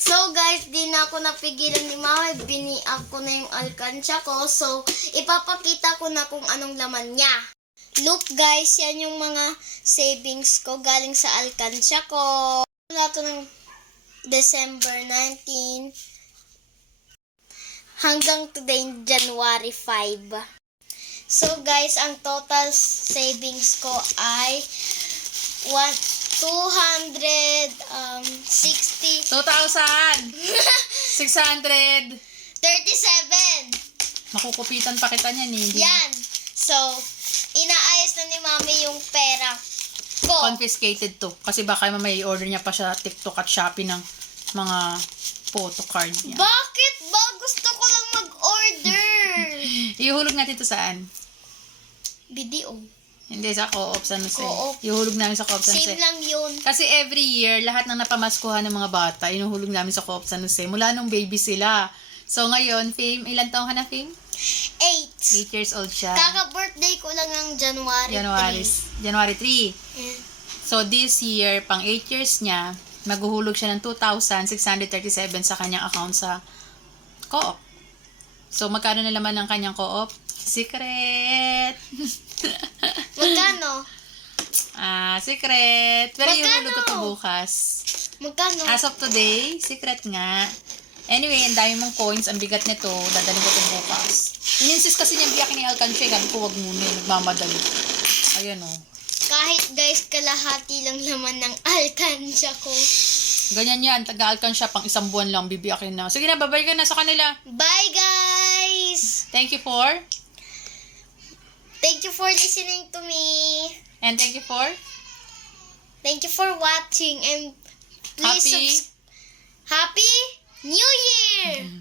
So guys, di na ako napigilan ni mama. Biniak ko na yung alkansya ko. So, ipapakita ko na kung anong laman niya. Look guys, yan yung mga savings ko galing sa alkansya ko. Wala to ng December 19 hanggang today, January 5. So guys, ang total savings ko ay 1 260. 2,000! 600! 37. Makukupitan pa kita niyan eh. Yan. So, inaayos na ni mami yung pera ko. Confiscated to. Kasi baka may order niya pa sa TikTok at Shopee ng mga photocard niya. Bakit ba? Gusto ko lang mag-order. Ihulog natin to saan? Video. Hindi, sa Co-op San Jose. Co-op. Ihulog namin sa Co-op San Same Jose. lang yun. Kasi every year, lahat ng napamaskuhan ng mga bata, inuhulog namin sa Co-op San Jose. Mula nung baby sila. So ngayon, Fame, ilan taong ka na, Fame? 8. 8 years old siya. Kaka-birthday ko lang ng January, January, 3. January 3. Yan. So this year, pang 8 years niya, maghuhulog siya ng 2,637 sa kanyang account sa Co-op. So magkano na laman ng kanyang Co-op? Secret! Magkano? ah, secret! Pero Magkano? ihulog ko to bukas. Magkano? As of today, secret nga. Anyway, ang dami mong coins, ang bigat nito, dadalhin ko ito bukas. Ininsist kasi niya biyakin ni Alcansya, sabi ko wag muna, nagmamadali. Ayan oh. Kahit guys, kalahati lang laman ng alkansya ko. Ganyan yan, taga-Alcansya, pang isang buwan lang, bibiyakin na. Sige na, babay ka na sa kanila. Bye guys! Thank you for, Thank you for listening to me. and thank you for, Thank you for watching and please Happy- Happy New Year!